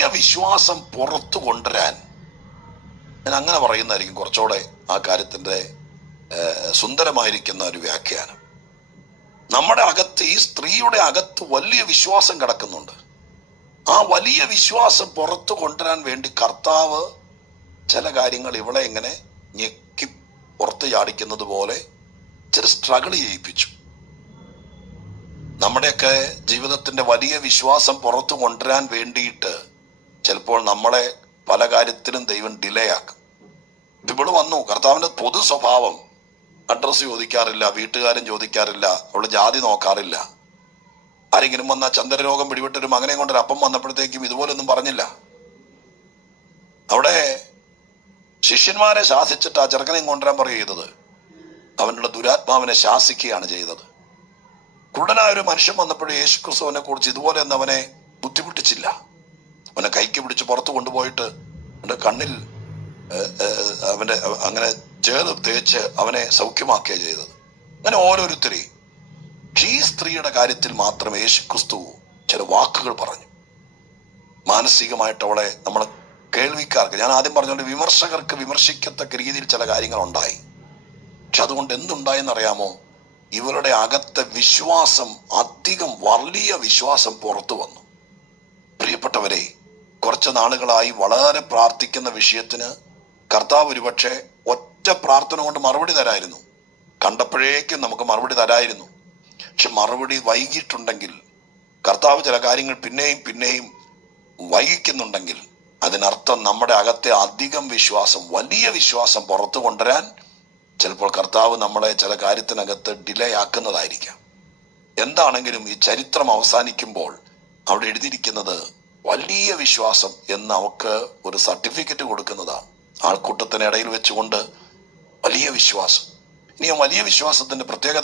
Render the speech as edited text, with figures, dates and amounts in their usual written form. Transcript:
വലിയ വിശ്വാസം പുറത്തു കൊണ്ടുവരാൻ, ഞാൻ അങ്ങനെ പറയുന്നതായിരിക്കും കുറച്ചുകൂടെ ആ കാര്യത്തിന്റെ സുന്ദരമായിരിക്കുന്ന ഒരു വ്യാഖ്യാനം. നമ്മുടെ അകത്ത്, ഈ സ്ത്രീയുടെ അകത്ത് വലിയ വിശ്വാസം കിടക്കുന്നുണ്ട്. ആ വലിയ വിശ്വാസം പുറത്തു കൊണ്ടുവരാൻ വേണ്ടി കർത്താവ് ചില കാര്യങ്ങൾ ഇവളെ ഇങ്ങനെ ഞെക്കി പുറത്ത് ചാടിക്കുന്നത് പോലെ ചില സ്ട്രഗിൾ ചെയ്യിപ്പിച്ചു. നമ്മുടെയൊക്കെ ജീവിതത്തിന്റെ വലിയ വിശ്വാസം പുറത്തു കൊണ്ടുവരാൻ വേണ്ടിയിട്ട് ചിലപ്പോൾ നമ്മളെ പല കാര്യത്തിലും ദൈവം ഡിലേ ആക്കും. ഇവിടെ വന്നു, കർത്താവിന്റെ പൊതു സ്വഭാവം അഡ്രസ്സ് ചോദിക്കാറില്ല, വീട്ടുകാരും ചോദിക്കാറില്ല, അവള് ജാതി നോക്കാറില്ല. ആരെങ്കിലും വന്ന ചന്ദ്രരോഗം പിടിപെട്ടൊരു മകനെ കൊണ്ടൊരു അപ്പം വന്നപ്പോഴത്തേക്കും ഇതുപോലൊന്നും പറഞ്ഞില്ല. അവിടെ ശിഷ്യന്മാരെ ശാസിച്ചിട്ട് ആ ചെറുക്കനെയും കൊണ്ടുവരാൻ പറയുക ചെയ്തത്, അവനുള്ള ദുരാത്മാവിനെ ശാസിക്കുകയാണ് ചെയ്തത്. കുരുടനായ ഒരു മനുഷ്യൻ വന്നപ്പോഴും യേശു ക്രിസ്തുവിനെ കുറിച്ച് ഇതുപോലെ ഒന്നും അവനെ ബുദ്ധിമുട്ടിച്ചില്ല. അവനെ കൈക്ക് പിടിച്ച് പുറത്ത് കൊണ്ടുപോയിട്ട് അവന്റെ കണ്ണിൽ അവന്റെ അങ്ങനെ ചേർത്ത് തേച്ച് അവനെ സൗഖ്യമാക്കുക ചെയ്തത്. അങ്ങനെ ഓരോരുത്തരെയും. ഈ സ്ത്രീയുടെ കാര്യത്തിൽ മാത്രം യേശു ക്രിസ്തു ചില വാക്കുകൾ പറഞ്ഞു. മാനസികമായിട്ട് അവളെ നമ്മളെ കേൾവിക്കാർക്ക്, ഞാൻ ആദ്യം പറഞ്ഞുകൊണ്ട് വിമർശകർക്ക് വിമർശിക്കത്തക്ക രീതിയിൽ ചില കാര്യങ്ങൾ ഉണ്ടായി. പക്ഷെ അതുകൊണ്ട് എന്തുണ്ടായെന്നറിയാമോ? ഇവരുടെ അകത്തെ വിശ്വാസം, അധികം വലിയ വിശ്വാസം പുറത്തു വന്നു. പ്രിയപ്പെട്ടവരെ, കുറച്ച് നാളുകളായി വളരെ പ്രാർത്ഥിക്കുന്ന വിഷയത്തിന് കർത്താവ് ഒരുപക്ഷെ ഒറ്റ പ്രാർത്ഥന കൊണ്ട് മറുപടി തരായിരുന്നു. കണ്ടപ്പോഴേക്കും നമുക്ക് മറുപടി തരായിരുന്നു. പക്ഷെ മറുപടി വൈകിട്ടുണ്ടെങ്കിൽ, കർത്താവ് ചില കാര്യങ്ങൾ പിന്നെയും പിന്നെയും വൈകിക്കുന്നുണ്ടെങ്കിൽ, അതിനർത്ഥം നമ്മുടെ അകത്തെ അധികം വിശ്വാസം, വലിയ വിശ്വാസം പുറത്തു കൊണ്ടുവരാൻ ചിലപ്പോൾ കർത്താവ് നമ്മളെ ചില കാര്യത്തിനകത്ത് ഡിലേ ആക്കുന്നതായിരിക്കാം. എന്താണെങ്കിലും ഈ ചരിത്രം അവസാനിക്കുമ്പോൾ അവിടെ എഴുതിയിരിക്കുന്നത് വലിയ വിശ്വാസം എന്ന് അവക്ക് ഒരു സർട്ടിഫിക്കറ്റ് കൊടുക്കുന്നതാണ്. ആൾക്കൂട്ടത്തിനിടയിൽ വെച്ചുകൊണ്ട് വലിയ വിശ്വാസം. ഇനി ആ വലിയ വിശ്വാസത്തിന്റെ പ്രത്യേകത